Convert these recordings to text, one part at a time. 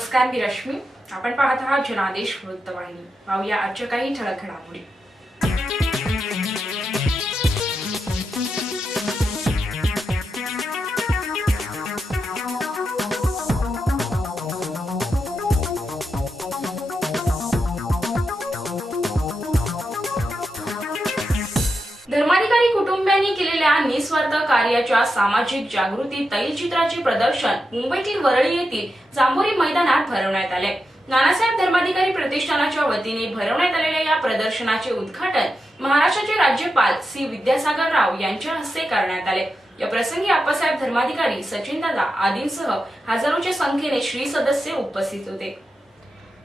नमस्कार, मी रश्मी. आपण पाहत आहात जनादेश वृत्तवाहिनी. पाहूया आजच्या काही ठळक घडामोडी. धर्माधिकारी कुटुंबियांनी केलेल्या निस्वार्थ कार्याच्या सामाजिक जागृती तैलचित्राचे प्रदर्शन मुंबईतील वरळी येथील जांभोरी मैदानात भरवण्यात आले. नानासाहेब धर्माधिकारी प्रतिष्ठानाच्या वतीने भरवण्यात आलेल्या या प्रदर्शनाचे उद्घाटन महाराष्ट्राचे राज्यपाल सी विद्यासागर राव यांच्या हस्ते करण्यात आले. या प्रसंगी आप्पासाहेब धर्माधिकारी, सचिनदादा आदींसह हजारोच्या संख्येने श्री सदस्य उपस्थित होते.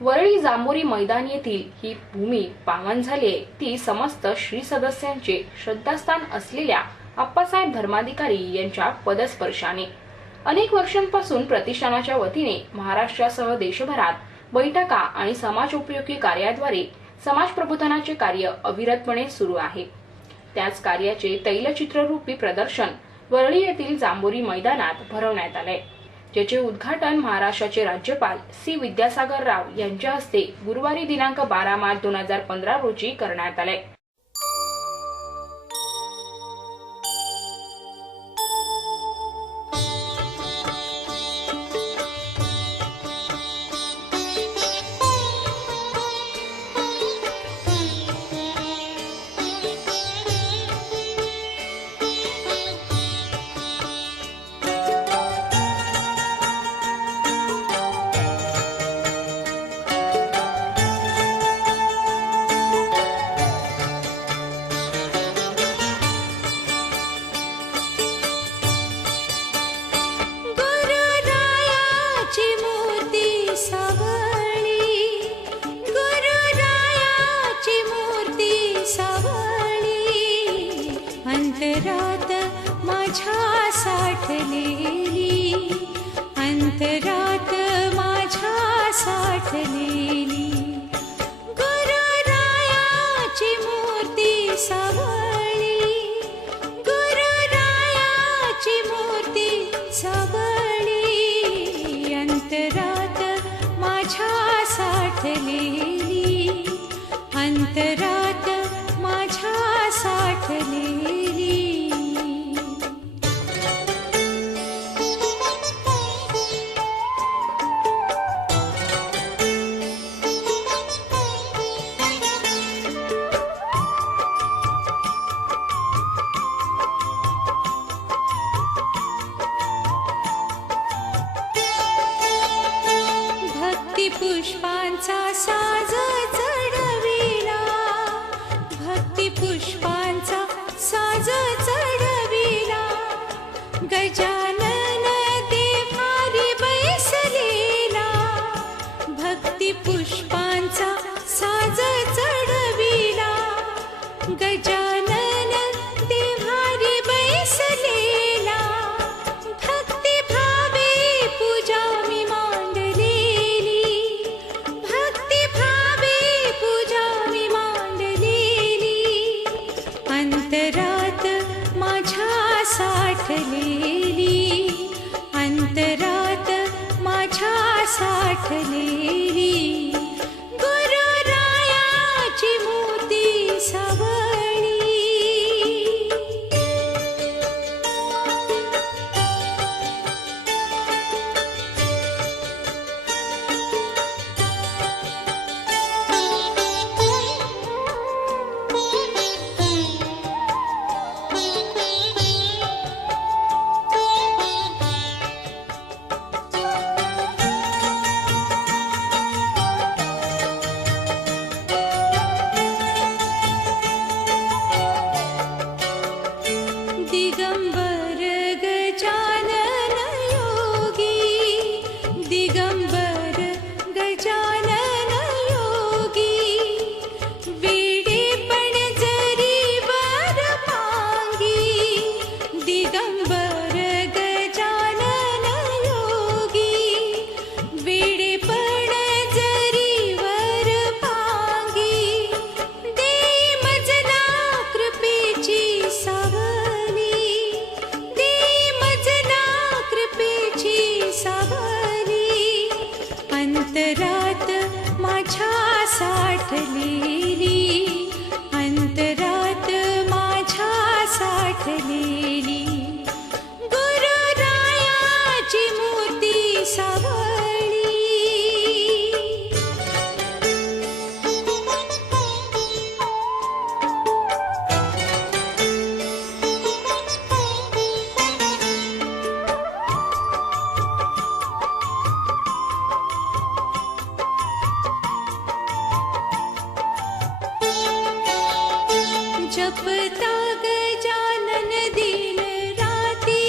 वरळी जांभोरी मैदान येथील ही भूमी पावन झाली. ती समस्त श्री सदस्यांचे श्रद्धास्थान असलेल्या आप्पासाहेब धर्माधिकारी यांच्या पदस्पर्शाने. अनेक वर्षांपासून प्रतिष्ठानाच्या वतीने महाराष्ट्रासह देशभरात बैठका आणि समाजोपयोगी कार्याद्वारे समाज प्रबोधनाचे कार्य अविरतपणे सुरू आहे. त्याच कार्याचे तैलचित्ररूपी प्रदर्शन वरळी येथील जांभोरी मैदानात भरवण्यात आले, ज्याचे उद्घाटन महाराष्ट्राचे राज्यपाल सी विद्यासागर राव यांच्या हस्ते गुरुवारी दिनांक 12 मार्च 2015 रोजी करण्यात आले. अंतरात माझ्या साठलेली, अंतरात माझ्या साठलेली गुरुरायाची मूर्ती सावळी, गुरुरायाची मूर्ती सावळी. अंतरात माझ्या साठलेली, अंतरात माझ्या साठलेली. भक्ती पुष्पांचा साज चढविला, भक्ती पुष्पांचा साज चढविला. गजानन देवारी बैसलेला, भक्ती पुष्पांचा साज चढविला. गजानन देवारी बैसलेला, भक्ती भावे पूजा मी मांडलेली, भक्ती भावे पूजा मी मांडलेली. अंतरात माझ्या साठलेली, अंतरात माझ्या साठलेली गुरुरायाची मूर्ती सावळी. जपता गजानन दिन राती,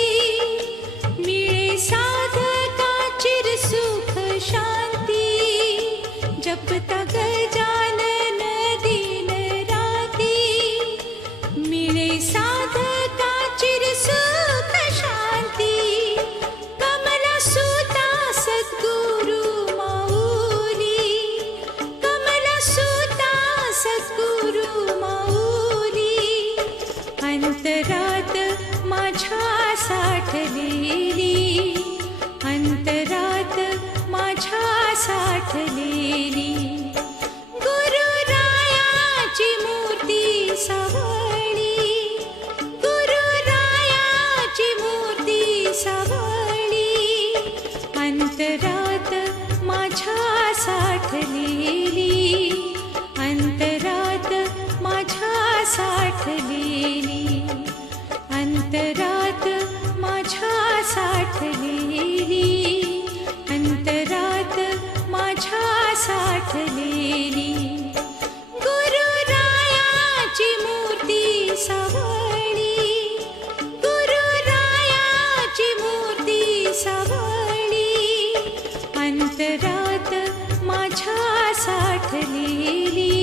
मिळे साधका चिरसुख शांती. जपता गजानन दिन राती, मिळे साधका चिरसुख शांती. कमला सुता सद्गुरु माऊली, कमला सुता सद्गुरु माऊली. अंतरात माझ्या साठलेली, अंतरात माझ्या साठलेली. गुरुरायाची मूर्ती सावळी, गुरुरायाची मूर्ती सावळी. अंतरात माझ्या साठलेली, अंतरात माझ्या साठलेली. अंतरात माझ्या साठलेली, अंतरात माझ्या साठलेली. गुरुरायाची मूर्ती सावळी, गुरुरायाची मूर्ती सावळी. अंतरात माझ्या साठलेली,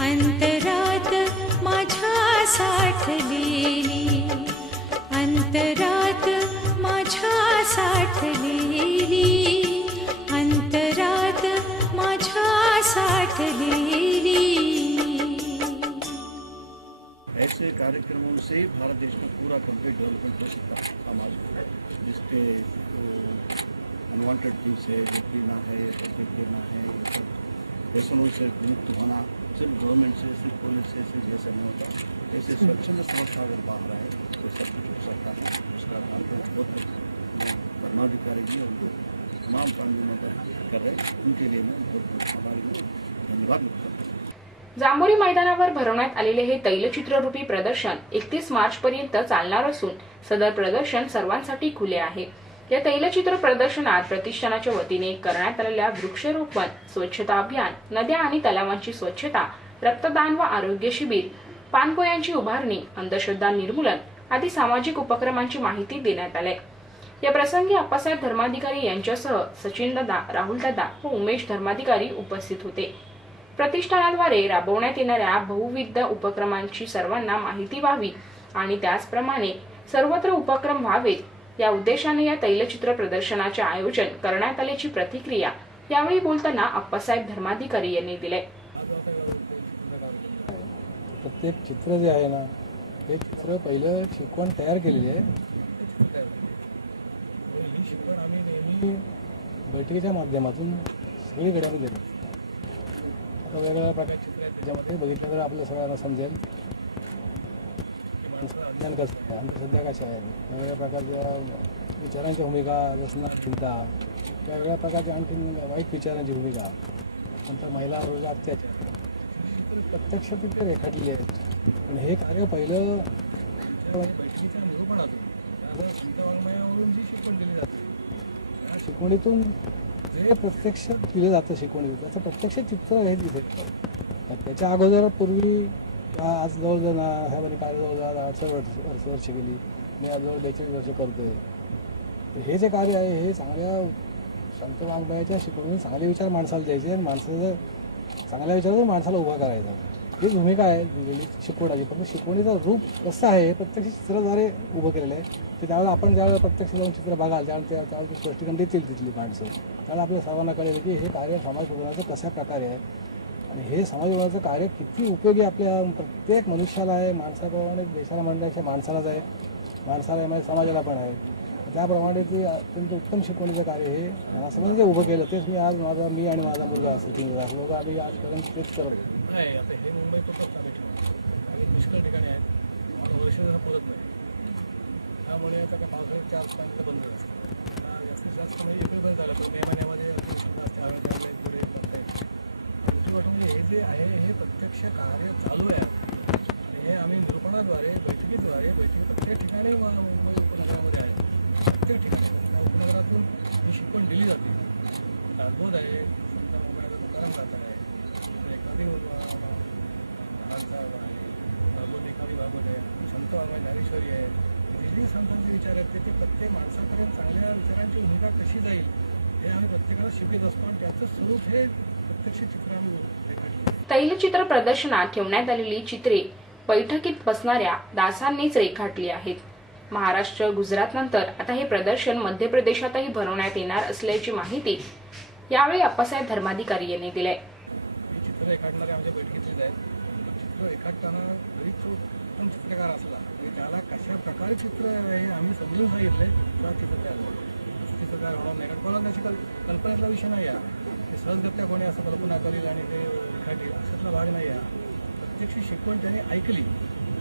अंतरात माझ्या साठलेली. अंतरात माझ्या साठलेली, अंतरात माझ्या साठलेली. ऐसे कार्यक्रमों से भारत देश में पूरा कंप्लीट डेवलपमेंट हो सकता है समाज में, जिसके अनवांटेड थिंग्स है जो कि ना है ना है, व्यसनों से मुक्त होना सिर्फ गवर्नमेंट से, सिर्फ पुलिस से, सिर्फ जैसे नहीं होता. ऐसे स्वच्छंद संस्था अगर बाहर आए तो सब कुछ हो सकता है. उसका मार्ग बहुत धर्माधिकारी जी और तमाम कानूनों कर रहे हैं, उनके लिए मैं बहुत आभारी हूँ, धन्यवाद व्यक्त करता हूँ. जांभोरी मैदानावर भरवण्यात आलेले हे तैलचित्ररूपी प्रदर्शन 31 मार्च पर्यंत चालणार असून सदर प्रदर्शन सर्वांसाठी खुले आहे. या तैलचित्र प्रदर्शनात प्रतिष्ठानाच्या वतीने करण्यात आलेल्या वृक्षारोपण, स्वच्छता अभियान, नद्या आणि तलावांची स्वच्छता, रक्तदान व आरोग्य शिबिर, पाणपोयांची उभारणी, अंधश्रद्धा निर्मूलन आदी सामाजिक उपक्रमांची माहिती देण्यात आली. या प्रसंगी अप्पासाहेब धर्माधिकारी यांच्यासह सचिनदादा, राहुलदादा व उमेश धर्माधिकारी उपस्थित होते. प्रतिष्ठानाद्वारे राबवण्यात येणाऱ्या बहुविध उपक्रमांची सर्वांना माहिती व्हावी आणि त्याचप्रमाणे सर्वत्र उपक्रम व्हावेत या उद्देशाने या तैलचित्र प्रदर्शनाचे आयोजन करण्यात आल्याची प्रतिक्रिया यावेळी बोलताना अप्पासाहेब धर्माधिकारी यांनी दिली. प्रत्येक चित्र जे आहे ना, हे चित्र पहिलं शिकवण तयार केलेली आहे. ही शिकवण आम्ही नेहमी बैठकीच्या माध्यमातून सगळीकडे आम्ही देतो. आता वेगवेगळ्या प्रकारचे चित्र आहेत, त्याच्यामध्ये बघितलं तर आपल्या सगळ्यांना समजेल अध्ययन कसं आहे, अंधश्रद्धा कशा आहेत, वेगवेगळ्या प्रकारच्या विचारांच्या भूमिका, व्यसनात चिंता, किंवा वेगळ्या प्रकारच्या आणखीन वाईट विचारांची भूमिका, नंतर महिलांवर अत्याचार, प्रत्यक्ष तिथे रेखाटली आहेत. पण हे कार्य पहिलं बैठकीच्या निरूपणातून संतवाङ्मयावरून जी शिकवण दिली जाते, त्या शिकवणीतून जे प्रत्यक्ष दिलं जातं शिकवणीतून त्याचं प्रत्यक्ष चित्र हे तिथे. त्याच्या अगोदर पूर्वी आज जवळजवळ ह्यामध्ये कार्य जवळजवळ 68 वर्ष गेली, मी आज जवळ 42 वर्ष करतोय. हे जे कार्य आहे हे चांगल्या संतवाङ्मयाच्या शिकवणीतून चांगले विचार माणसाला द्यायचे आणि माणसाचं चांगल्या विचारातून माणसाला उभा करायचा, ही भूमिका आहे दिलेली शिकवणाची. पण शिकवणीचं रूप कसं आहे हे प्रत्यक्ष चित्राद्वारे उभं केलेलं आहे. तर त्यावेळेला आपण ज्यावेळेला प्रत्यक्ष जाऊन चित्र बघाल त्यावेळेला स्पष्टीकरण देतील तिथली माणसं. त्यावेळेला आपल्या सर्वांना कळेल की हे कार्य समाज उभारण्याचं कशा प्रकारे आहे आणि हे समाज उभारण्याचं कार्य किती उपयोगी आपल्या प्रत्येक मनुष्याला आहे, माणसाप्रमाणे देशाला म्हणण्याच्या माणसालाच आहे, माणसाला म्हणजे समाजाला पण आहे. त्याप्रमाणे ते अत्यंत उत्तम शिकवणीचं कार्य हे महासमाजाने जे उभं केलं तेच मी आज मी आणि माझा मुलगा असं लोक आम्ही आजपर्यंत तेच करत नाही. आता हे मुंबई खूपच आणि पुष्कळ ठिकाणी आहेत, वर्ष पुरत नाही. त्यामुळे आता काय पावसाळ्यात 4 तारखेला बंद असतं, जास्तीत जास्त म्हणजे इकडे बंद झालं तर मे महिन्यामध्ये पुढे करता येईल. दुसरी गोष्ट म्हणजे हे जे आहे हे प्रत्यक्ष कार्य चालू आहे आणि हे आम्ही निरूपणाद्वारे बैठकीद्वारे प्रत्येक ठिकाणी मुंबई उपनगरामध्ये आहे. प्रत्येक ठिकाणी त्या उपनगरातून ही शिकवण दिली जाते. दासबोध आहे, संत मुंबईचा तुकाराम जाता आहे, एखादी महाराज साहेब आहे, प्रत्येकाला शिकत असतो आणि त्याचं स्वरूप हे प्रत्यक्ष चित्र आम्ही रेखाटलं. तैलचित्र प्रदर्शनात ठेवण्यात आलेली चित्रे बैठकीत बसणाऱ्या दासांनीच रेखाटली आहेत. महाराष्ट्र, गुजरात नंतर आता हे प्रदर्शन मध्य प्रदेशातही भरवण्यात येणार असल्याची माहिती यावेळी अप्पासाहेब धर्माधिकारी यांनी दिली. हे चित्र रेखाटणारे आमच्या बैठकीतलेच आहेत. चित्र रेखाटताना जरी तो उत्तम चित्रकार असला तरी त्याला कशा प्रकारे चित्र आहे आम्ही समजून सांगितलंय तेव्हा चित्र तयार झालं. चित्र तयार होणार नाही कारण कोणाला त्याची कल्पनेतला विषय नाही आहे. ते सहजगत्या कोणी असं कल्पना करेल आणि ते रेखाटेल अशातला भाग नाही आहे. प्रत्यक्ष शिकवण त्याने ऐकली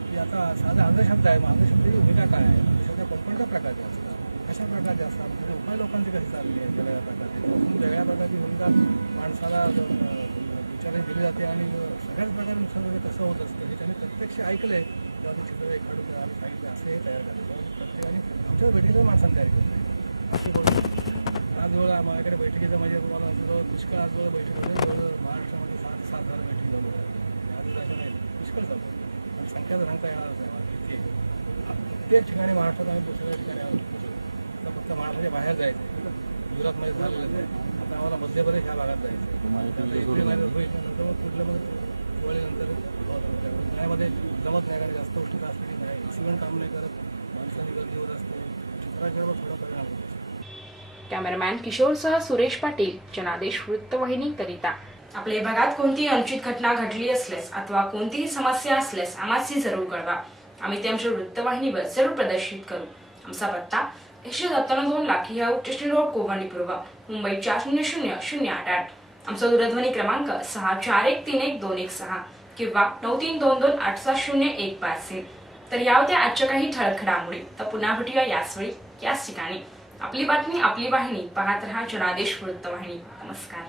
की आता साधा अंधशब्द आहे, मग अंधशब्दाची भूमिका काय आहे, अंधश्रद्धा कोणत्या प्रकारचे असतात, कशा प्रकारचे असतात, म्हणजे उपाय लोकांची कशी चालली आहे वेगळ्या प्रकारची, वेगळ्या प्रकारची भूमिका माणसाला विचाराने दिली जाते आणि सगळ्याच प्रकारे नुकसान कसं होत असतं हे त्याने प्रत्यक्ष ऐकलंय तेव्हा ते चित्र एखादं आम्ही सांगितलं असं हे तयार झालं. प्रत्येकाने आमच्या बैठकीचं माणसाने तयार केलं अशी गोष्ट. आज जवळ माझ्याकडे बैठकीचं म्हणजे तुम्हाला जवळ पुष्कळ आज जवळ बैठकीमध्ये जवळ महाराष्ट्रामध्ये 7,000 बैठकी झाली आहे. आज असं नाही पुष्कळ चालू आणि संख्या सांगता येणारच नाही मला इतके. प्रत्येक ठिकाणी महाराष्ट्रात आम्ही दुसऱ्या ठिकाणी आता फक्त महाराष्ट्राच्या बाहेर जायचं गुजरातमध्ये झालेलं आहे. आता आम्हाला मध्य प्रदेश ह्या भागात जायचं एप्रिल महिन्यात होईल नंतर मग पुढल्यामध्ये दिवाळीनंतर पुण्यामध्ये जमत नाही कारण जास्त गोष्टी असलेली नाही. एक्सिडेंट काम नाही करत, माणसांनी गर्दी होत असते, चित्राच्यावर थोडा परिणाम होतो. कॅमेरामॅन किशोरसह सुरेश पाटील, जनादेश वृत्तवाहिनी करिता. आपल्या भागात कोणतीही अनुचित घटना घडली असल्यास अथवा कोणतीही समस्या असल्यास आम्हाची जरूर कळवा. आम्ही ते आमच्या वृत्तवाहिनीवर जरूर प्रदर्शित करू. आमचा पत्ता 197 लाखी हाऊस स्टेशन रोड, कोवणी पूर्व, मुंबई 400088. आमचा दूरध्वनी क्रमांक 64131216 किंवा 93228701 तर या होत्या आजच्या काही ठळक घडामोडी. तर पुन्हा भेटूया याच वेळी याच ठिकाणी. आपली बातमी आपली वाहिनी पाहत रहा जनादेश वृत्तवाहिनी. नमस्कार.